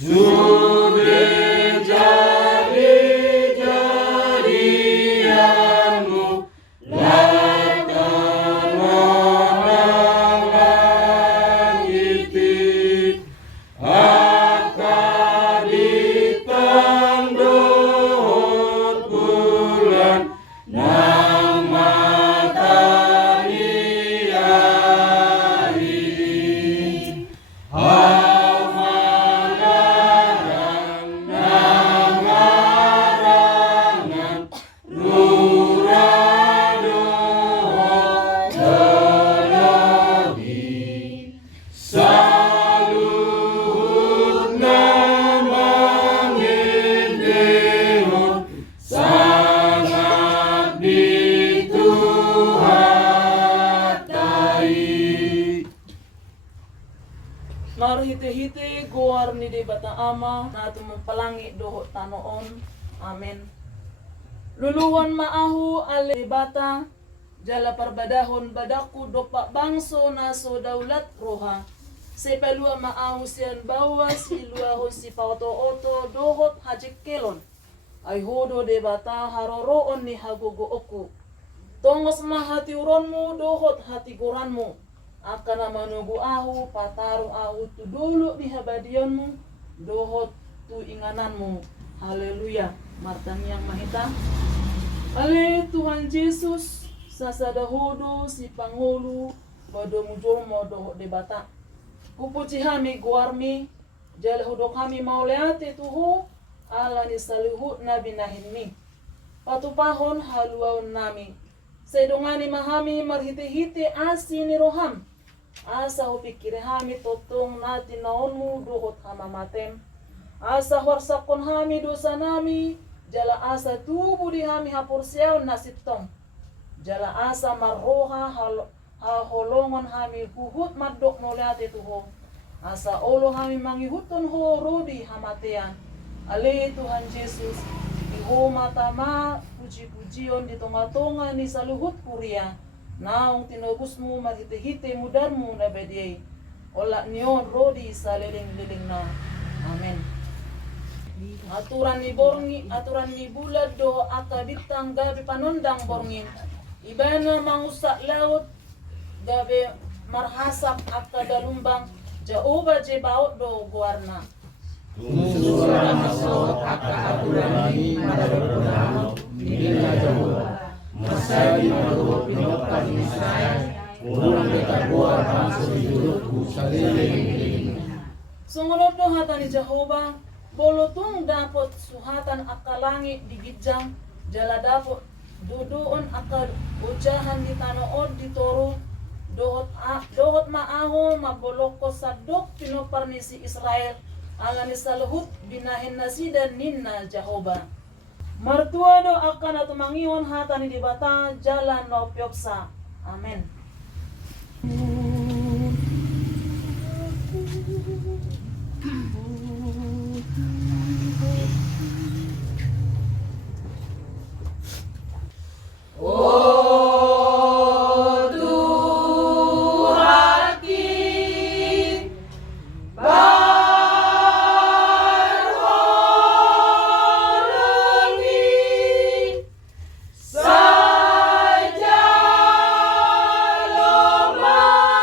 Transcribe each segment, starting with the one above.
Sudah jadi-jadianmu, lakanlah langiti, akka ditandot bulan, nang matahari saluhut namang Hindeon, sangat dituhatai. Marhite-hite goar ni de bata ama na tumapalangi dohot tanoon. Amen. Luluwan maahu ale bata jala parbadahon badaku dopa bangso na so daulat roha. Se palua maahu sian bawa si luahon si pauto-oto dohot hajekelon. Ay hodo de bata haroroon ni hagogo oku. Tongos mahati uronmu dohot hati goranmu. Akan manugu ahu patarung ahu tu dulu di habadionmu dohot tu ingananmu. Haleluya. Martani yang mahita. Ale Tuhan Yesus sasada hodo si pangulu bado mujomo dohot debata. Kupuci hami guarmi jale hodo kami mauleate tuho ala ni salihut nabi nahinmi. Patupahon haluaun nami. Sedongani mahami marhite-hite asi ni roham. Asa ho pikire hami totong nati naonmu dohot hamamatem. Asa warsakon hami dosa nami. Jala asa tubuh di hami hapursiaw nasitong. Jala asa marroha holongon hami huhut madok nolate tuho. Asa olo hami mangihuton ho rodi hamatean. Ale Tuhan Yesus. Iho matama puji-pujion di tonga-tonga ni saluhut kuria. Naong tinobusmu marhite-hite mudarmu na bediyay. Ola niyon rodi sa liling-liling na. Amen. Aturan ni bulad do akabitang gabi panundang borngin. Ibana mangusak laut gabi marhasak akadalumbang jauba je baut do guarna. Tungsuran masuk akka aturani madadodamo minna jauh. Masai malu pinokan Israel, urang beta buat bangsa hidupku saliling-liling. Sungunod do hatan ni Jehovah, bolotong dapat suhatan akalangi di gijang, jala dapat duduon akal ujahan di tanood di toro, dohot maaho maboloko sadok pinoparni si Israel, ala ni saluhut binahin nasi dan ninna Jehovah. Martua do akan atumangion hatan ni dibata jalan no piopsa. Amen. Saja lemah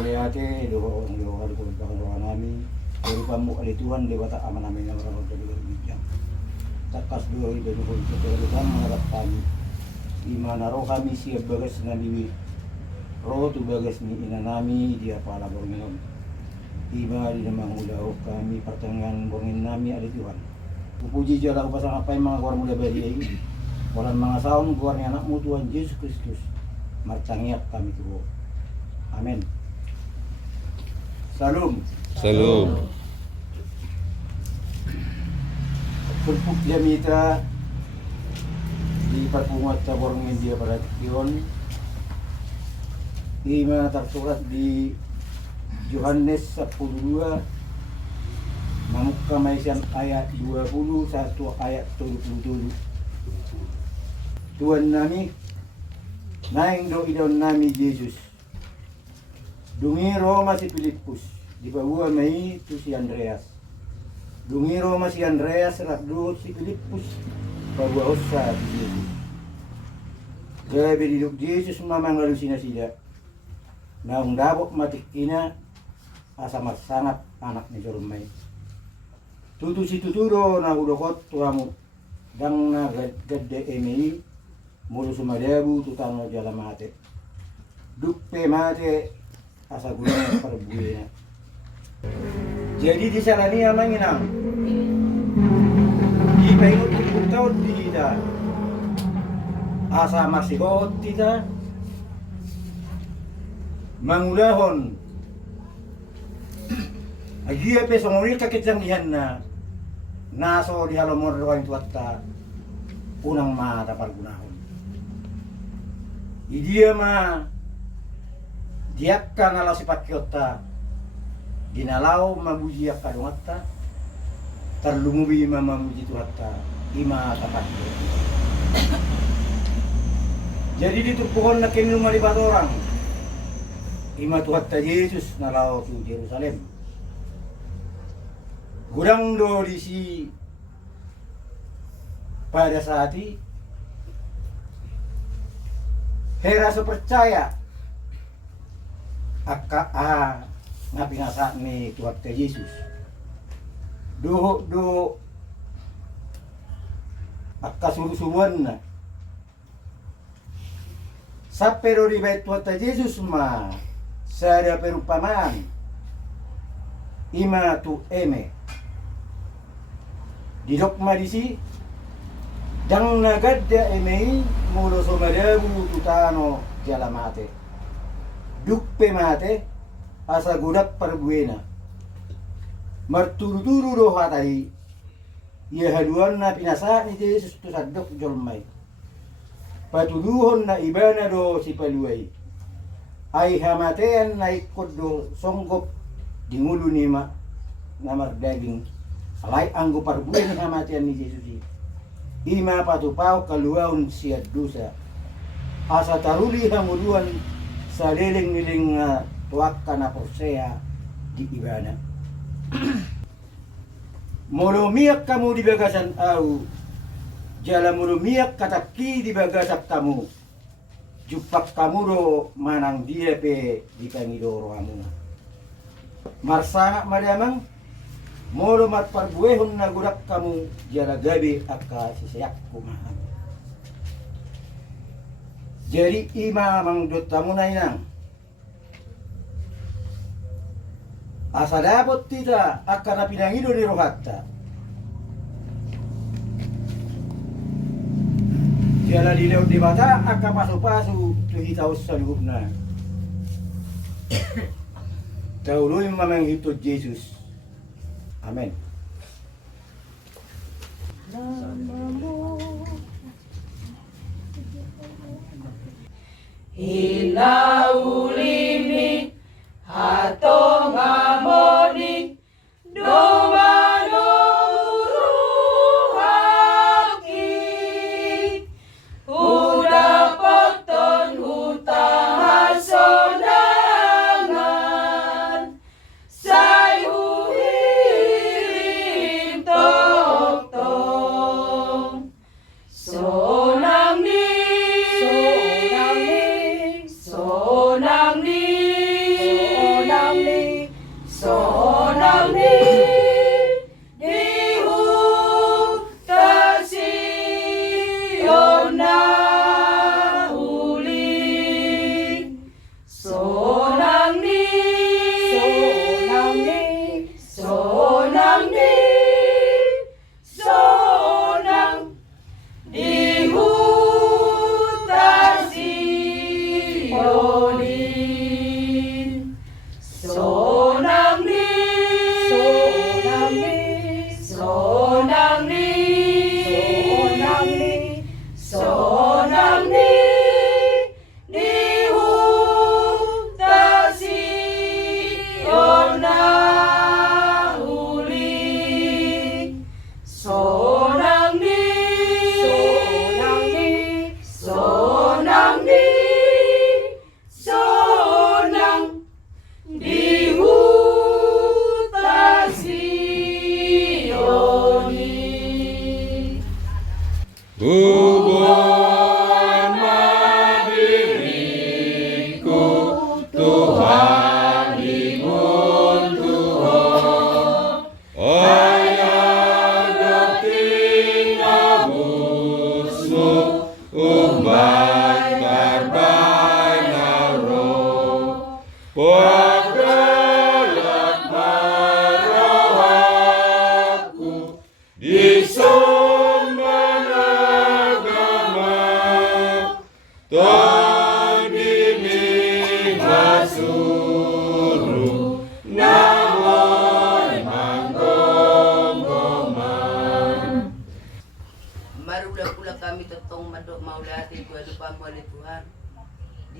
oleh ate doa orang doa kami berupa muka di Tuhan lewat aman amin yang orang dari bijak takas doa itu doa mengharap kami di mana roh kami siap bagas nami roh tu bagas ni inanami dia pala bornginom iba di namang ulah kami pertengahan borngin nami ada Tuhan puji jala upasang apa yang mga kuar muda badi ini walan mga saon kuar ni anakmu Tuhan Yesus Kristus marcangiak kami tuh amin. Salam. Salam. Pulpuk jamita di perpungat caborong India pada Tion. Ima tersurat di Yohanes 10:2 Mamuka Maisian ayat 20 satu ayat 77. Tuhan nami naing do idon nami Yesus. Dungiro masih Filipus di bawah mai tu si Andreas. Dungiro masih Andreas rakdo si Filipus bawah osa di Yesus. Gabi diduk Yesus mamang lalu sina-sida. Naung dabok matik ina asa sangat anak ni jorumay. Tutu si tuturo na udokot tuamu dang na gadde emei mulu sumadabu tutang jalan mate. Duppe mate asa guna perbuina. Jadi di sana ni amang inang. Di painut tahu di kita. Asa masih kot kita. Mangulahon. Agia pe songori kakecanggihan na naso di halomor doang tuatta unang mata pargunahon. Idia ma diakka nala sifat kiota ginalau mabuji akka dongatta terlumubi mamuji tuhatta ima tapat. Jadi ditupuhon na kini rumah libat orang ima tuhatta Yesus nalau tu Yerusalem. Gudang do di si pada saat ini hera percaya akka ngapi ngasa ni Tuhan Yesus do akka surusuan na sapero di bait Tuhan Yesus ma sada perumpamaan ima tu eme di dokma di si dang nagadda emei mulo somadabu tutano jalamate duppe mate asa gudak perbuena marturu-turu do hatai ia haduan na pinasa ni Yesus tu sadok jolmai patuduhon na ibana do si paluai ai hamatean na ikut do songgop di ngulu nima namar daging alai anggo parbuena hamatean ni Yesus ima patupau kaluaun siat dosa asa taruli hamuluan sa liling-liling tuakka na porsea di ibana. Mulumiak kamu di bagasan au jala mulumiak kataki di bagasak kamu jupak kamu do manang dia pe di pangidoro amu marsangak madamang molo mat parbuehon na gudak kamu jala gabi akka sisayak kumahan. Jadi ima mangdot tamu na inang asa dapat tita akka na pinangido ni rohatta jala di leot di bata akka pasu-pasu tuhitaus sa loob na tauluin mamang hitod Jesus. Amen. Hinaulimi hatong amoni domano uruhaki udah poton hutang sonangan say uhirim tok-tok sonang ni sonang ni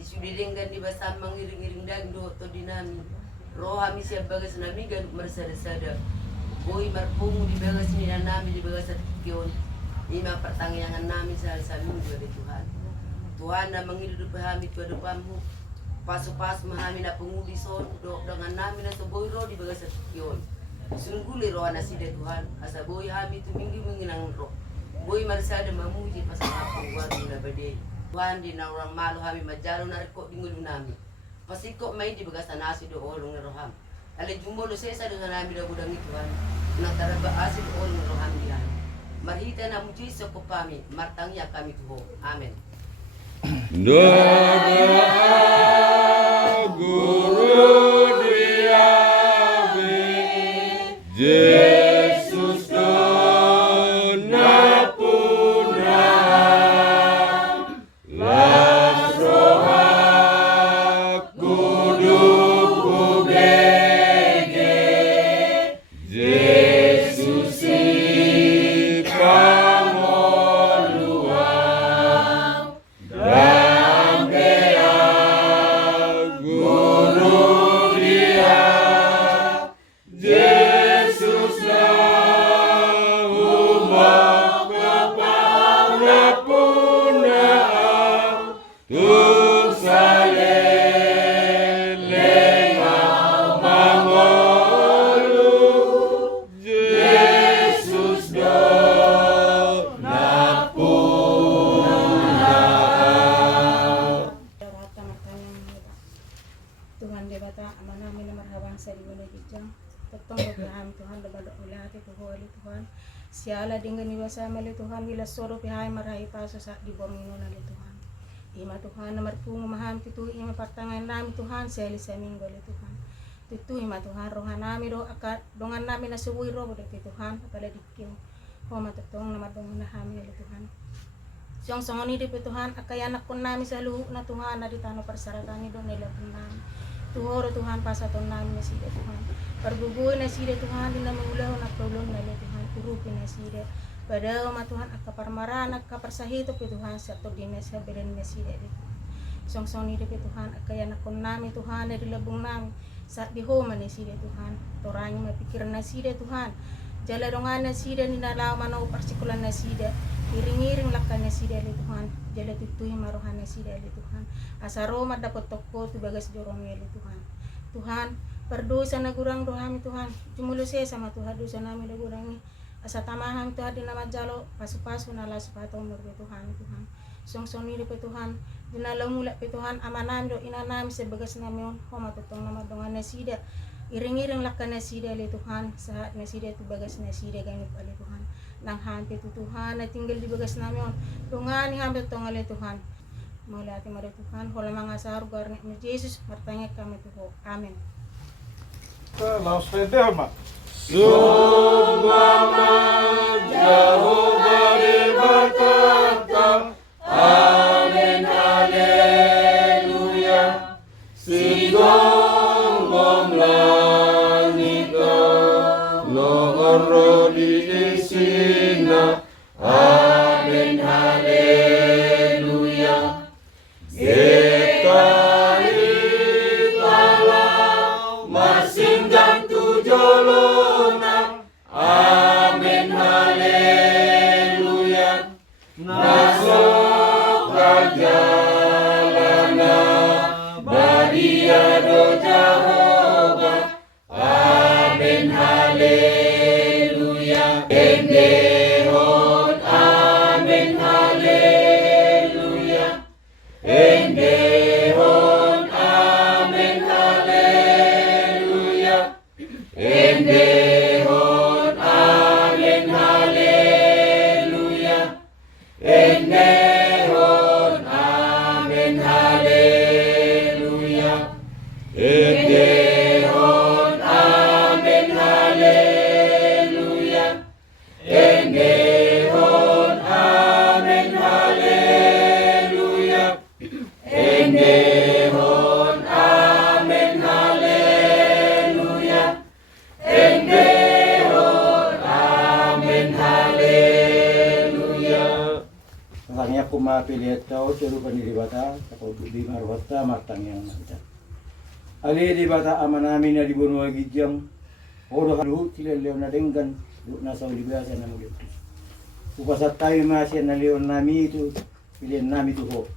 Disudidengkan di basam mengiring-iring daging doh to dinami. Roh kami siap bagas nami gan mersada-sada. Boy marpungu di bagas ni nami di bagas kion. Ima pertanggungan nami sa minggu ada Tuhan. Tuhan na menghidupi kami pada depanmu. Pas mahami na pengudi son do dengan nami na boy roh di bagas kion. Sungguli roh na sida Tuhan. Asa boy kami tu minggu menginang roh. Boy marsada mamuji pasal apa warna badai. Tuhan di na orang malu kami majalo na rekod di ngulu nami. Pasti kok main di bagas nasi do olong roham. Ale jumbo lo sesa dengan nami da budang Tuhan. Na taraba asid olong roham dihan. Marhita na muji soko pami martangnya kami tuho. Amin. Doa guru diabe Jesus na puna las roha kudu kubege Jesus pamoluang Dampea guru dia Jesus na umat kepala punaan tung saya lengah mangolu Jesus do na punaan. Rata makanya Tuhan debata amana mina marhaban sa dimana dijang tetong berpiham Tuhan lebadok ulati tuholi Tuhan siala dengan niwasa mali Tuhan bila soro pihai marahi paso sa di bomino na Tuhan ima Tuhan na marpungo maham titu ima patangan nami Tuhan seli sa minggo li Tuhan titu ima Tuhan rohan nami do akad dongan nami na subuhi ro bodek Tuhan apala dikyo ho matetong na madongan na hami li Tuhan Siyang sangoni di Tuhan, akayanak kun namin sa luho na Tuhan, na di tano parsaratani doon nila kun namin. Tuhoro Tuhan, pasaton namin na sida Tuhan. Parbubuhay na sida Tuhan, di na mangulaw na tulong nila Tuhan, kurupin na sida. Padaw ma Tuhan, akaparmaran, akaparsahito pi Tuhan, sa to din na sa bilan na sida di Tuhan. Siyang sangoni di Tuhan, akayanak kun namin Tuhan, na dilabong namin, sa bihoma na sida Tuhan. Toranya mapikiran na sida Tuhan. Jaladongan na sida, ninalaw manaw parsikulan na sida. Iring-iring lakan na sida li Tuhan. Jala tutuhi maruhan na sida li Tuhan. Asa Roma dapat toko tu bagas dorong li Tuhan. Tuhan, perdosa na gurang dohami Tuhan. Jumulo siya sama Tuhan dosa namin na gurangi. Asa tamahang Tuhan di nama jalo pasu-pasu na las patong merbe Tuhan Tuhan. Song-song ni pe Tuhan. Dinalaw mula pe Tuhan amanam do inanam sa bagas namin homa tutong na madongan na sida. Iring-iring lakan na sida li Tuhan. Sahat na sida tu bagas na sida ganit ali Tuhan. Nang hampi tu Tuhan na tinggal di bagas namin tungan ni hampi tong ali Tuhan maulati mari Tuhan hola mga sahar garni ni Jesus martanya kami tuho amen. Laos pendejo ma. Subhana Jehovah berkata, Amin, Haleluya. Sigong gom langit nohoro di isina, Amin, Haleluya. Italah masinggang tujolona, Amin, Haleluya. Nasok kajalana badia do Jehovah, Amin, Haleluya. Endehon, Amin, Haleluya. Endehon, Amin, Haleluya. Endehon. mapilihat tao cerupan di bata atau di marwata martang yang kita. Ali di bata ama namin na di bunuh gijang oro halu sila leon na denggan nasa ulibasa na mulut. Upasat tayo masya na leon nami itu pilihan nami itu ho.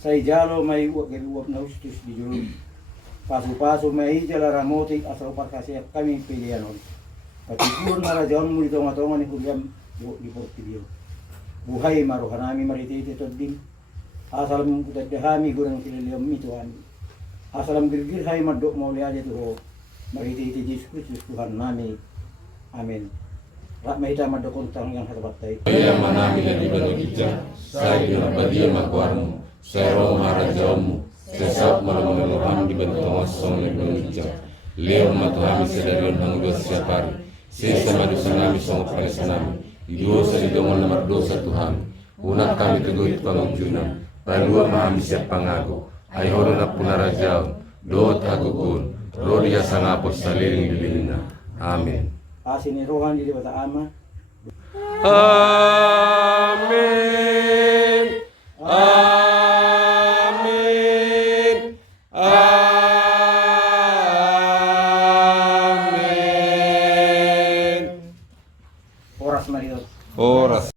Say jalo may uwag na ustus di julu. Paso-paso may jala ramotik asal parkasya kami pilihan on. Patipur marajaon mo dito matongan ni Kuliam di Portibio. Buhay marohanami marititi din. Asalam kutadahami gurang kilaliam mituan. Asalam girgir hay madok mau lihat itu marititi Yesus Tuhan nami. Amin. Rak maita madokon tang yang hatabatay. Kaya manami na di banagidya, sa ginabadiya magwarmo, sa ero marajaomu, sa sap malamangaluhan di bantong asong na banagidya. Leo matuhami sa darion hanggang siya pari, sa madusa nami sa mga nami. Ido sa lidongon na mardosa Tuhan, unat kami teguhit pangagjunan, palua mahami siya pangago, ay horo na punarajaw, doot hagukun, rodia sa ngapos sa liring bilina. Amen. Asin ni rohan di bata ama. Amen. Amen. Amen. Oras mariot. Oras.